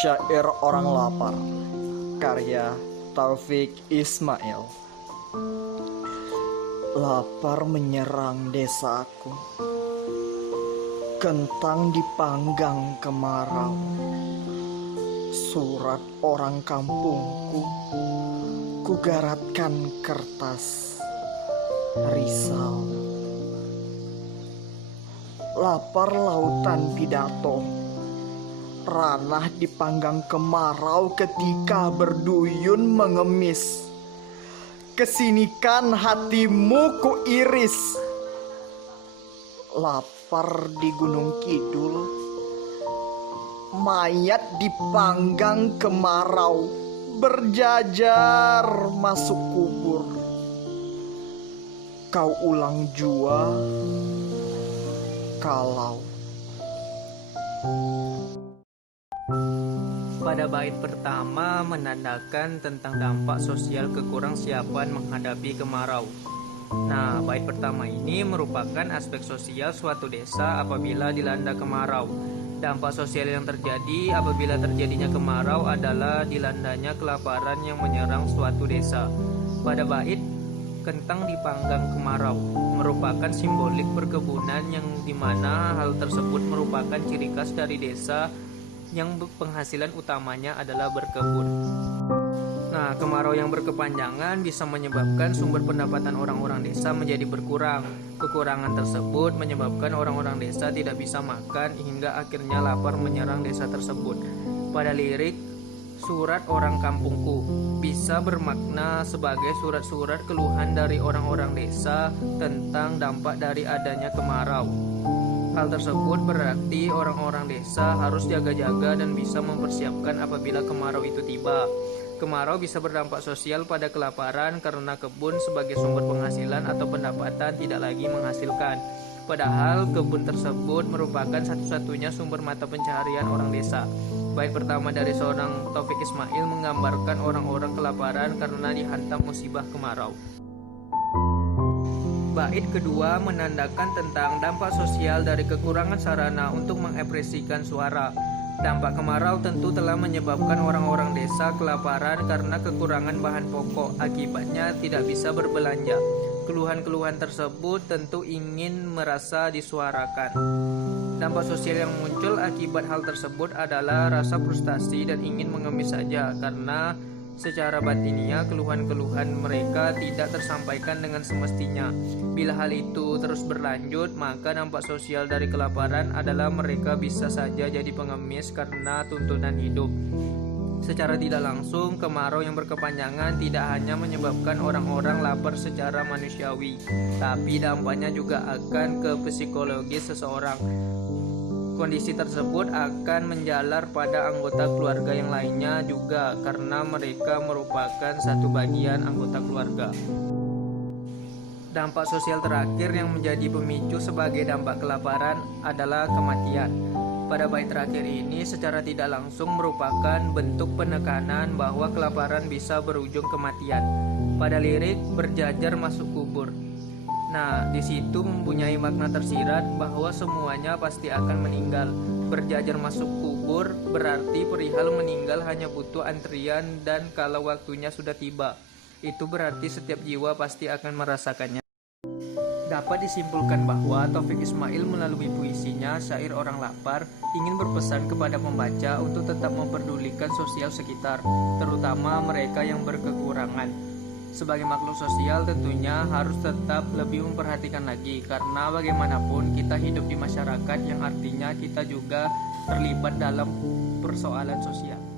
Syair Orang Lapar, karya Taufik Ismail. Lapar menyerang desaku, kentang dipanggang kemarau. Surat orang kampungku, kugaratkan kertas risau. Lapar lautan pidato, ranah dipanggang kemarau ketika berduyun mengemis. Kesinikan hatimu ku iris. Lapar di Gunung Kidul, mayat dipanggang kemarau, berjajar masuk kubur. Kau ulang jua kalau Pada bait pertama menandakan tentang dampak sosial kekurangsiapan menghadapi kemarau. Nah, bait pertama ini merupakan aspek sosial suatu desa apabila dilanda kemarau. Dampak sosial yang terjadi apabila terjadinya kemarau adalah dilandanya kelaparan yang menyerang suatu desa. Pada bait kentang dipanggang kemarau merupakan simbolik perkebunan yang dimana hal tersebut merupakan ciri khas dari desa yang penghasilan utamanya adalah berkebun. Nah, kemarau yang berkepanjangan bisa menyebabkan sumber pendapatan orang-orang desa menjadi berkurang. Kekurangan tersebut menyebabkan orang-orang desa tidak bisa makan hingga akhirnya lapar menyerang desa tersebut. Pada lirik Surat Orang Kampungku bisa bermakna sebagai surat-surat keluhan dari orang-orang desa tentang dampak dari adanya kemarau. Hal tersebut berarti orang-orang desa harus jaga-jaga dan bisa mempersiapkan apabila kemarau itu tiba. Kemarau bisa berdampak sosial pada kelaparan karena kebun sebagai sumber penghasilan atau pendapatan tidak lagi menghasilkan. Padahal kebun tersebut merupakan satu-satunya sumber mata pencaharian orang desa. Bait pertama dari seorang Taufik Ismail menggambarkan orang-orang kelaparan karena dihantam musibah kemarau. Bait kedua menandakan tentang dampak sosial dari kekurangan sarana untuk mengekspresikan suara. Dampak kemarau tentu telah menyebabkan orang-orang desa kelaparan karena kekurangan bahan pokok, akibatnya tidak bisa berbelanja. Keluhan-keluhan tersebut tentu ingin merasa disuarakan. Dampak sosial yang muncul akibat hal tersebut adalah rasa frustasi dan ingin mengemis saja karena secara batiniah keluhan-keluhan mereka tidak tersampaikan dengan semestinya. Bila hal itu terus berlanjut, maka dampak sosial dari kelaparan adalah mereka bisa saja jadi pengemis karena tuntunan hidup. Secara tidak langsung, kemarau yang berkepanjangan tidak hanya menyebabkan orang-orang lapar secara manusiawi, tapi dampaknya juga akan ke psikologis seseorang. Kondisi tersebut akan menjalar pada anggota keluarga yang lainnya juga karena mereka merupakan satu bagian anggota keluarga. Dampak sosial terakhir yang menjadi pemicu sebagai dampak kelaparan adalah kematian. Pada bait terakhir ini secara tidak langsung merupakan bentuk penekanan bahwa kelaparan bisa berujung kematian. Pada lirik berjajar masuk kubur. Nah, di situ mempunyai makna tersirat bahwa semuanya pasti akan meninggal. Berjajar masuk kubur berarti perihal meninggal hanya butuh antrian dan kalau waktunya sudah tiba. Itu berarti setiap jiwa pasti akan merasakannya. Dapat disimpulkan bahwa Taufik Ismail melalui puisinya Syair Orang Lapar ingin berpesan kepada pembaca untuk tetap memperdulikan sosial sekitar, terutama mereka yang berkekurangan. Sebagai makhluk sosial tentunya harus tetap lebih memperhatikan lagi karena bagaimanapun kita hidup di masyarakat yang artinya kita juga terlibat dalam persoalan sosial.